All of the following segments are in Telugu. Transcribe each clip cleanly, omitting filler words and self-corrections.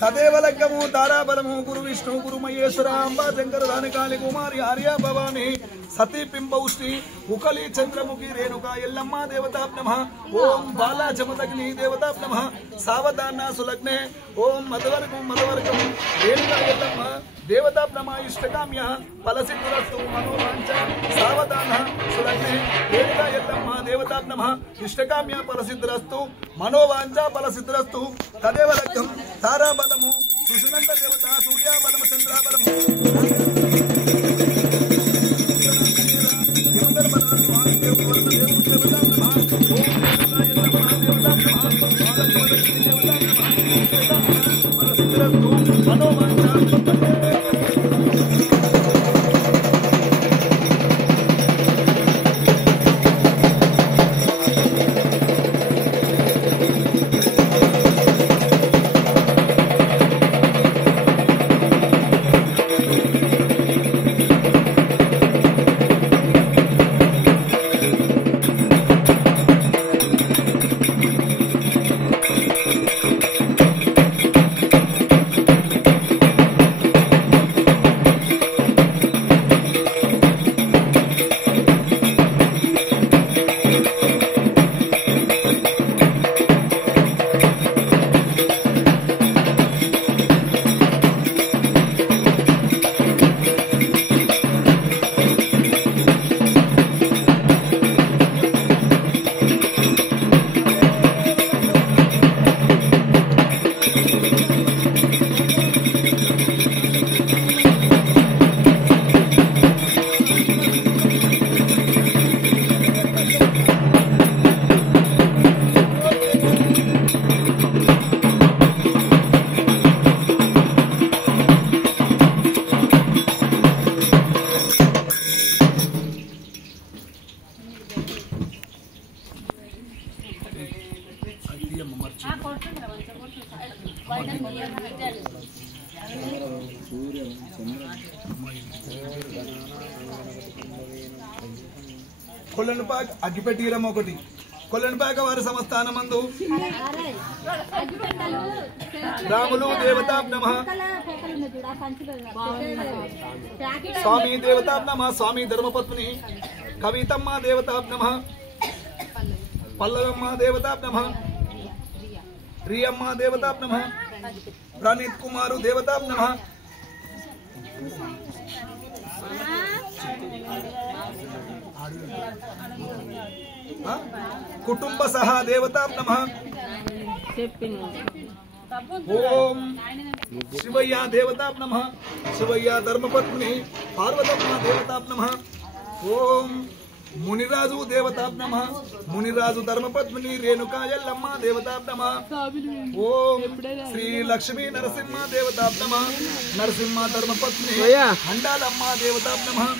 తదేవలగ్గము తారాబలము గురు విష్ణు గురు మహేశ్వర అంబా శంకర దానికాళి కుమారి ఆర్య భవాని సతీ పింబౌష్ణి ఉకలి చంద్రముఖి రేణుక ఎల్లమ్మ దేవతాభ్య నమః. ఓం బాలా జమదగ్ని దేవతాభ్య నమః. సావధాన సులగ్నే ఓం మదవర్గం రేణుక ఎల్లమ్మ దేవతాభ్య నమః. ఇష్టకామ్య ఫలసిద్ధిరస్తు మనోవాంఛ సావధాన సులగ్నే రేణుక ఎల్లమ్మ దేవతాభ్య నమః. ఇష్టకామ్య ఫలసిద్ధిరస్తు మనోవాంఛ ఫలసిద్ధిరస్తు. తదేవలగ్గం తారాబలము సుషునంద దేవత సూర్యాబలము చంద్రాబలము కొల్లెనపాక అగ్గిపెట్టిరం ఒకటి కొల్లెనపాక వారి సంస్థానమందు రాములు దేవతాభ్య నమః. స్వామి దేవతాభ్య నమః. స్వామి ధర్మపత్ని కవితమ్మ దేవతాభ్య నమః. పల్లవమ్మ దేవతాభ్య నమః. రియమ్మ దేవతాభ్య నమః. ప్రణీత్ కుమారు దేవతాభ్య నమః. కుటుంబ సహా దేవతాభ్య నమః. ఓం శివయ్య దేవతాభ్య నమః. శివయ్య ధర్మపత్ని పార్వతమ్మ దేవతాభ్య నమః. ఓం మునిరాజు దేవతాభ్య నమః. మునిరాజు ధర్మపత్ని రేణుకా ఎల్లమ్మ దేవతాభ్య నమః. ఓం శ్రీ లక్ష్మీ నరసింహ దేవతాభ్య నమః. నరసింహ ధర్మపత్ని అండాలమ్మ దేవతాభ్య నమః.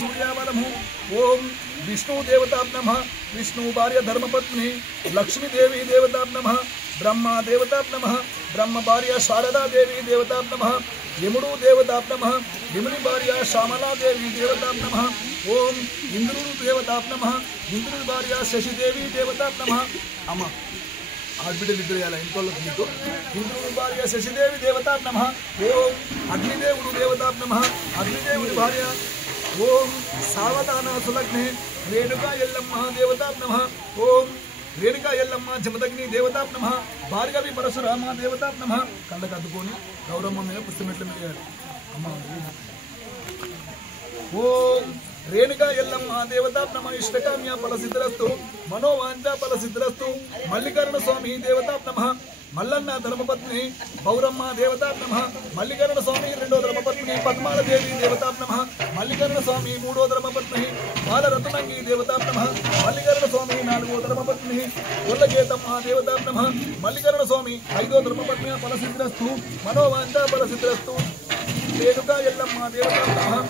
సూర్యాబలము ఓం విష్ణు దేవతాభ్య నమః. విష్ణు భార్య ధర్మపత్ని లక్ష్మీదేవి దేవతాభ్య నమః. బ్రహ్మ దేవతాభ్య నమః. బ్రహ్మ భార్య శారదాదేవి దేవతాభ్య నమః. యముడు దేవతాభ్య నమః. యముని భార్య శ్యామలాదేవి దేవతాభ్య నమః. ఓం ఇంద్రుడు దేవతాభ్య నమః. ఇంద్రుడి భార్య శశిదేవి దేవతాభ్య నమః. అమ్మ ఆడబిడ్డలు ఇద్దరు వేయాలి ఇంట్లో మీకు. ఇంద్రుడి భార్య శశిదేవి దేవతాభ్య నమః. ఓం అగ్నిదేవుడు దేవతాభ్య నమః. అగ్నిదేవుడి భార్య ఓం సావధాన సులగ్నే రేణుకా ఎల్లమ్మ దేవతాభ్య నమః. ఓం రేణుకా ఎల్లమ్మ జమదగ్ని దేవతాభ్య నమః. భార్గవి పరశురామ దేవతాభ్య నమః. కళ్ళకు అద్దుకొని గౌరమ్మ మీద పుస్తమెట్ల మీద వేయాలి. ఓం రేణుకా ఎల్లమ్మ దేవతాభ్య నమః. ఇష్టకామ్య ఫలసిద్ధిరస్తు మనోవాంఛ ఫలసిద్ధిరస్తు. మల్లికార్జున స్వామి దేవతాభ్య నమః. మల్లన్న ధర్మపత్ని బౌరమ్మ దేవతాభ్య నమః. మల్లికార్జున స్వామి రెండో ధర్మపత్ని పద్మాలదేవి దేవతాభ్య నమః. మల్లికార్జున స్వామి మూడో ధర్మపత్ని బాలరత్నంగి దేవతాభ్య నమః. మల్లికార్జున స్వామి నాలుగో ధర్మపత్ని కొల్లగేతమ్మ దేవతాభ్య నమః. మల్లికార్జున స్వామి ఐదో ధర్మపత్ని ఫలసిద్ధిరస్తు మనోవాంఛ ఫలసిద్ధిరస్తు. రేణుకా ఎల్లమ్మ దేవతాభ్య నమః.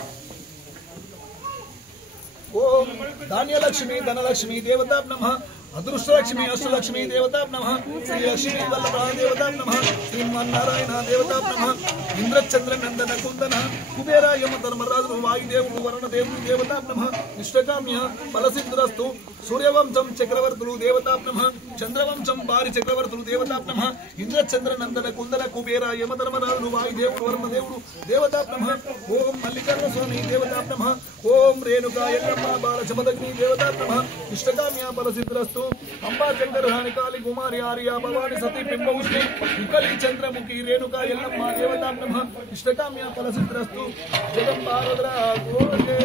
धान्यलक्ष्मी धनलक्ष्मी देवताभ्यो नमः अदृष्टलक्ष्मी अष्टलक्ष्मी देवताभ्यो नमः श्रीलक्ष्मी वल्लभा देवताभ्यो नमः श्रीमन्नारायण देवताभ्यो नमः इंद्रचंद्र नंदन कुंदन कुबेर यम धर्मराजु वायुदेवु वरुणदेवु देवताभ्यो नमः इष्टकाम्य फलसिद्धिरस्तु सूर्यवंशं चक्रवर्तुलु देवताभ्यो नमः चंद्रवंशं भारी चक्रवर्तुलु देवताभ्यो नमः इंद्रचंद्र नंदन कुंदन कुबेर यम धर्मराजु वायुदेवु वरुणदेवु देवताभ्यो नमः ओम मल्लिकार्जुन स्वामी देवताभ्यो नमः ओम रेणुका यल्लम्मा बालचमदग्नि देवताभ्यो नमः इष्टकाम्य फलसिद्धिरस्तु अंबा चंद्र काली कुमारी आर्या भवानी सती बिंबुष्टि विकली चंद्रमुखी रेणुका यल्लम्मा देवताभ्यो नमः इष्टकाम्य फलसिद्धिरस्तु जगम्बा रुद्रा गोगे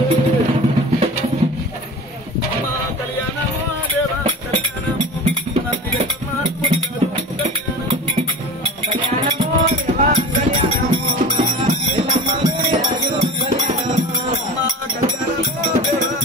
अम्मा कल्याणं देवा कल्याणं अनंतयम्मा पुत्रु कल्याणं कल्याणं देवा कल्याणं यल्लम्मा राजु कल्याणं अम्मा कल्याणं देवा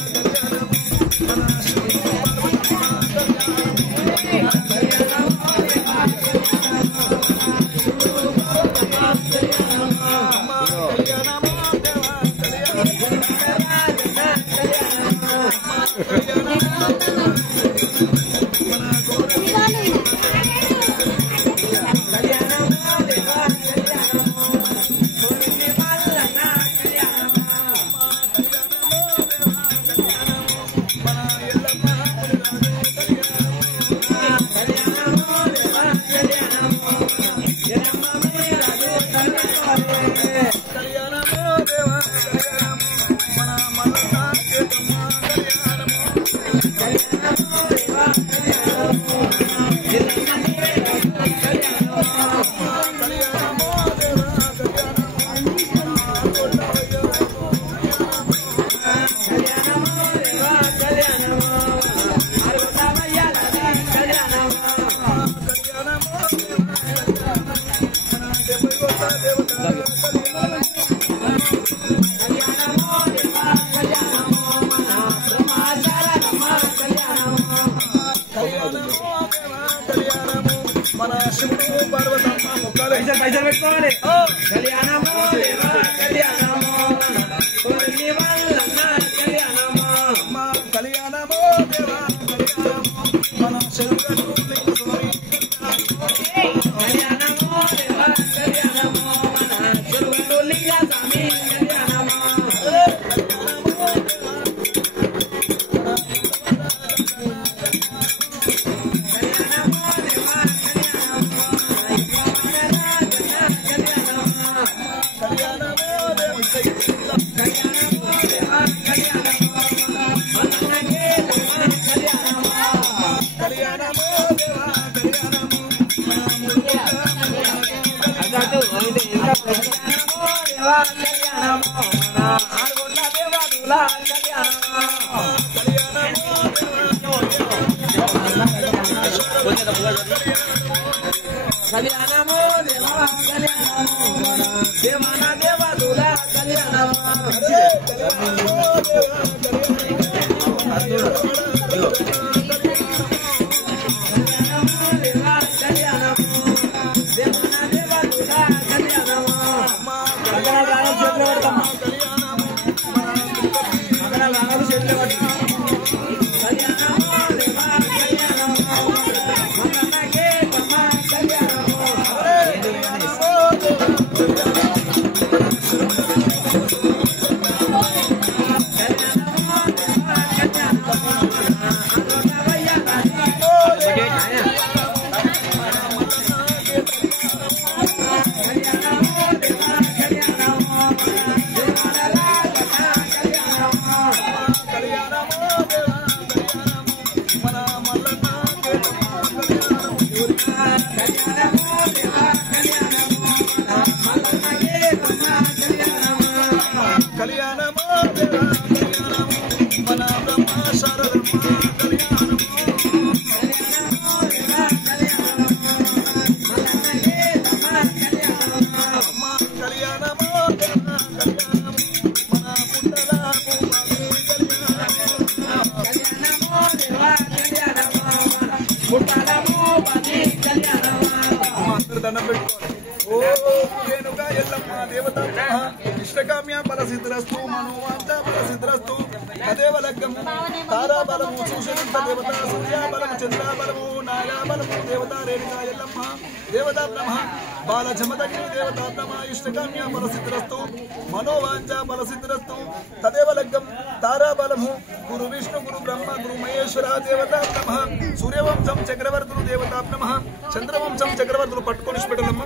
తదేవ లగ్గము తారాబలము సూచనంత దేవత సూర్యాబలము చంద్రాబలము నాగాబలము దేవత రేణుకా ఎల్లమ్మ దేవతాత్మ బాల జమదగ్ని దేవతాత్మ ఇష్టకామ్య బలసిద్ధిరస్తు మనోవాంఛ బలసిద్ధిరస్తు తదేవ లగ్గం తారాబలము గురు విష్ణు గురు బ్రహ్మ గురు మహేశ్వర దేవతాత్మ సూర్యవంశం చక్రవర్తులు దేవతాత్మ చంద్రవంశం చక్రవర్తులు పట్టుకొని పెట్టలమ్మ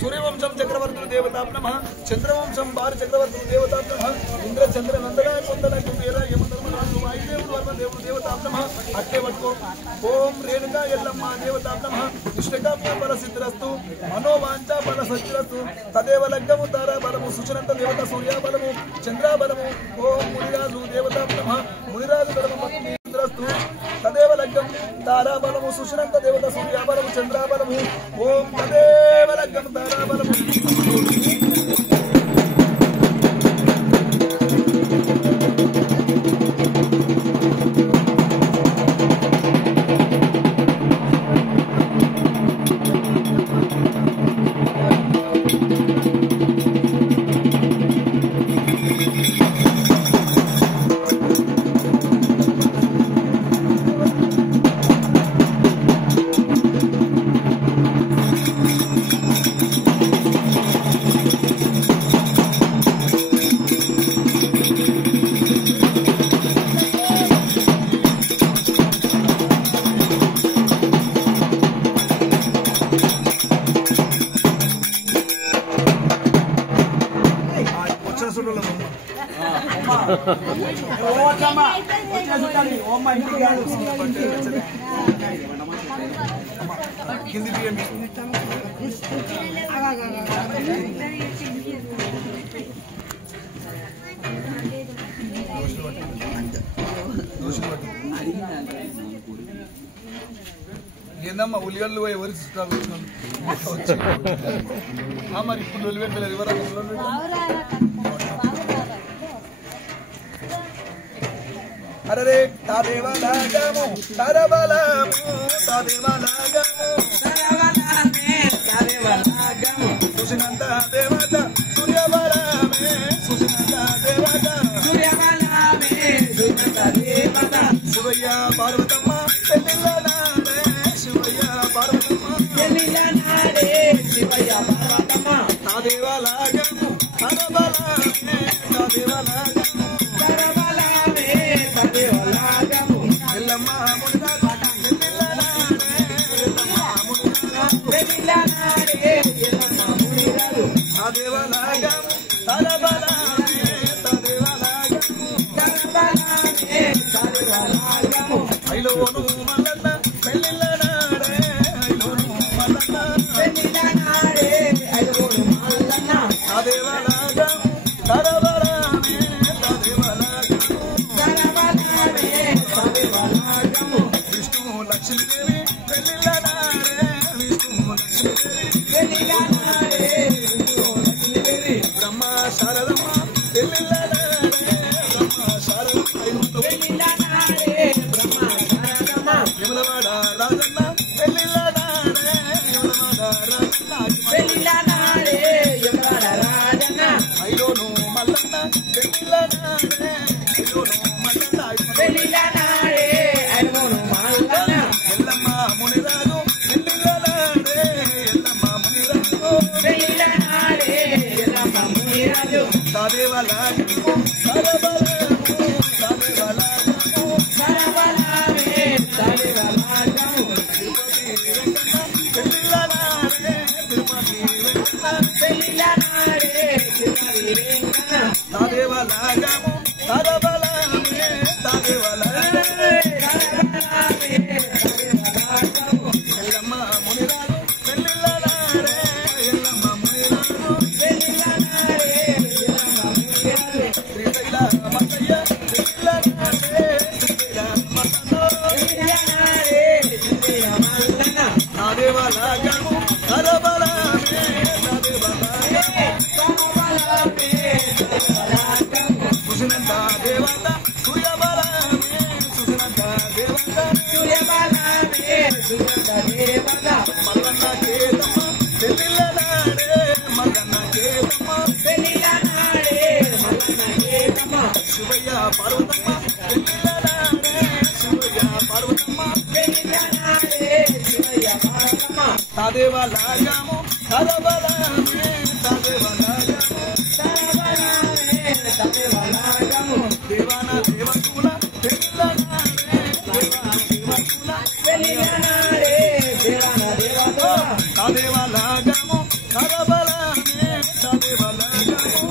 సూర్యవంశం చక్రవర్తులు దేవతాత్మ చంద్రవంశం వారి చక్రవర్తులు దేవతాత్మ ఇంద్ర చంద్ర నందన కొందన కుబేర యమధర్మరాజు వాయుదేవుడు వర్మ దేవుడు దేవతాత్మ అట్టే పట్టుకో ఓం రేణుకా ఎల్లమ్మ దేవతాత్మ ఇష్టకామ్య బలసిద్ధిరస్తు మనోవాంఛ బలసిద్ధిరస్తు తదేవ లగ్గము తారాబలము సుచనంత దేవత సూర్యాబలము చంద్రాబలము ఓం మునిరాజు దేవతాత్మ మునిరాజు ధర్మపత్నిరస్తు తదేవ లగ్గం తారాబలము సుచనంత దేవత సూర్యాబలము చంద్రాబలము ఓం తదేవ లగ్గం తారాబలము ఏందమ్మా ఉల్లిగల్లు ఎవరి చుట్టాలు మరి ఇప్పుడు ఉల్లి పెట్టలేదు ఎవరు అరే తదేవ లగ్గము తరబలము తదేవ లగ్గము తదేవ లగ్గము సుసినంత దేవత సూర్యబలమే సుసినంత దేవత సూర్యబలమే సుసినంత దేవత శివయ్య పార్వతమ్మ పెళ్ళిళ్ళనాడే శివయ్య పార్వతమ్మ పెళ్ళిళ్ళనాడే శివయ్య పార్వతమ్మ తదేవ లగ్గము తరబలమే తదేవ లగ్గము ఎల్లమ్మ మునిరాజు తదేవ లగ్గము తరబలమే తదేవ లగ్గము ఐలోను మల్లన్న పెళ్ళిళ్ళనాడే ఐలోను మల్లన్న పెళ్ళిళ్ళనాడే ఐలోను మల్లన్న తదేవ లగ్గము తరబలమే తదేవ లగ్గము విష్ణు లక్ష్మీదేవి పెళ్ళిళ్ళనాడే విష్ణు లక్ష్మీదేవి బ్రహ్మ శారదమ్మ పెళ్ళిళ్ళనాడే బ్రహ్మ శారదమ్మ యమలవాడ రాజన్న పెళ్ళిళ్ళనాడే యమలవాడ రాజన్న ఐలోను మల్లన్న పెళ్ళిళ్ళనాడే ఐలోను మల్లన్న ఎల్లమ్మ మునిరాజు పెళ్ళిళ్ళనాడే ఎల్లమ్మ మునిరాజు తదేవ లగ్గము తరబలము తదేవ లగ్గము పెళ్ళిళ్ళనాడే తిరుపతి తదేవ లగ్గము తరబలమే తదేవ ఎల్లమ్మ మునిరాజు పెళ్ళిళ్ళనాడే ఎల్లమ్మ మునిరాజు శ్రీశైల మల్లయ్య పెళ్ళిళ్ళనాడే శ్రీశైల మల్లన్న తదేవ లగ్గము తరబలమే తదేవ లగ్గము సుసినంత దేవత సూర్యబలమే సుసినంత దేవత మల్లన్న కేతమ్మ పెళ్ళిళ్ళనాడే మల్లన్న కేతమ్మ శివయ్య పార్వతమ్మ శివయ్య పార్వతమ్మ తదేవ లాగము తదబలమే తదేవ లాగము దేవాన దేవతుల తదేవ లాగము తదబలమే తదేవ లాగము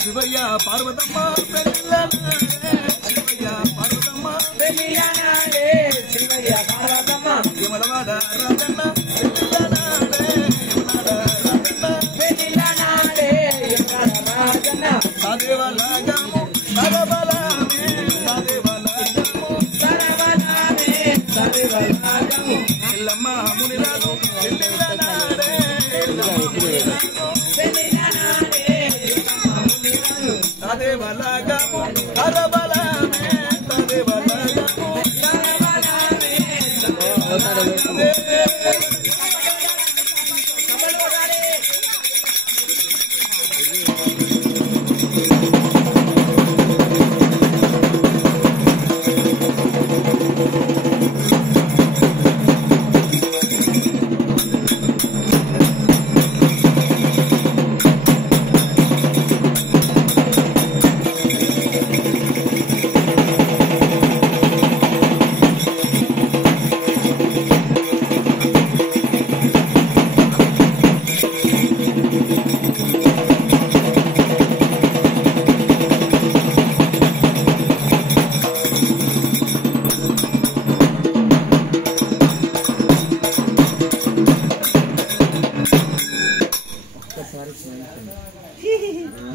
శివయ్య పార్వతమ్మ శివయ్య పార్వతమ్మ శివయ్య పార్వతమ్మ యమలవాడ రాజన్న తదేవ లాగము తదబలమే తదేవ లాగము ఎల్లమ్మ మునిరాజు తదేవ లాగము తదబలమే తదేవ లాగము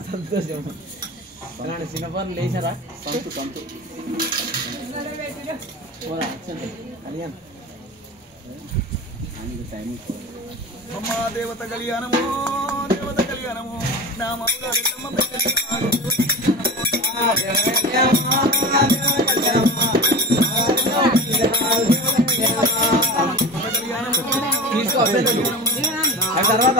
సంతోషం చిన్నపని లేచారా సంతు కళ్యాణ్ అమ్మా దేవత కళ్యాణము నా తీసుకో తర్వాత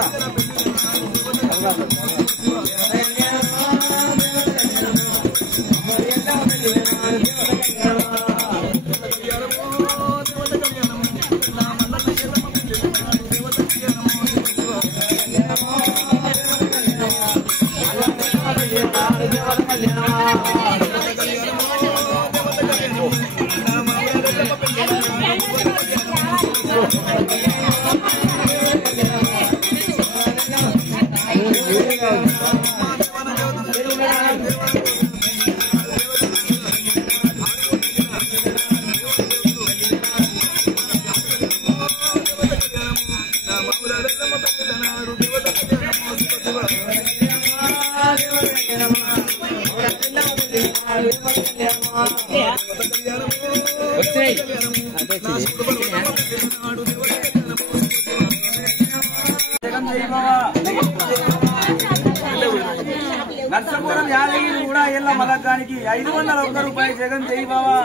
నర్సపురం యాదగిరి కూడా ఏళ్ళ మలకానికి 501 రూపాయలు జగన్ జై బావా.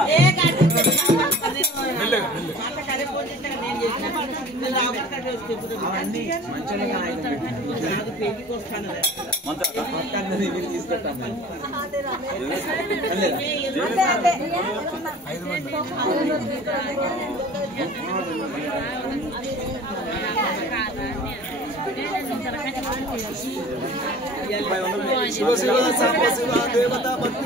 శివ శివ సర్వ శివ దేవత భక్తి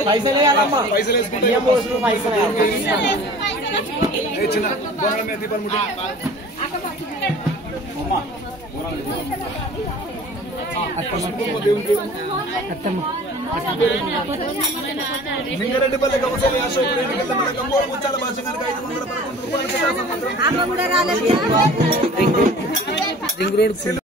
పైసలు వేయాలమ్మా, పైసలు చిన్న దీపాలు ముట్టి లింగారెడ్డిపల్లి కౌశల్య అశోక్ రెడ్డి గల్ల మన కంబోలు ముచ్చాల భాష కనుక 511 రూపాయలు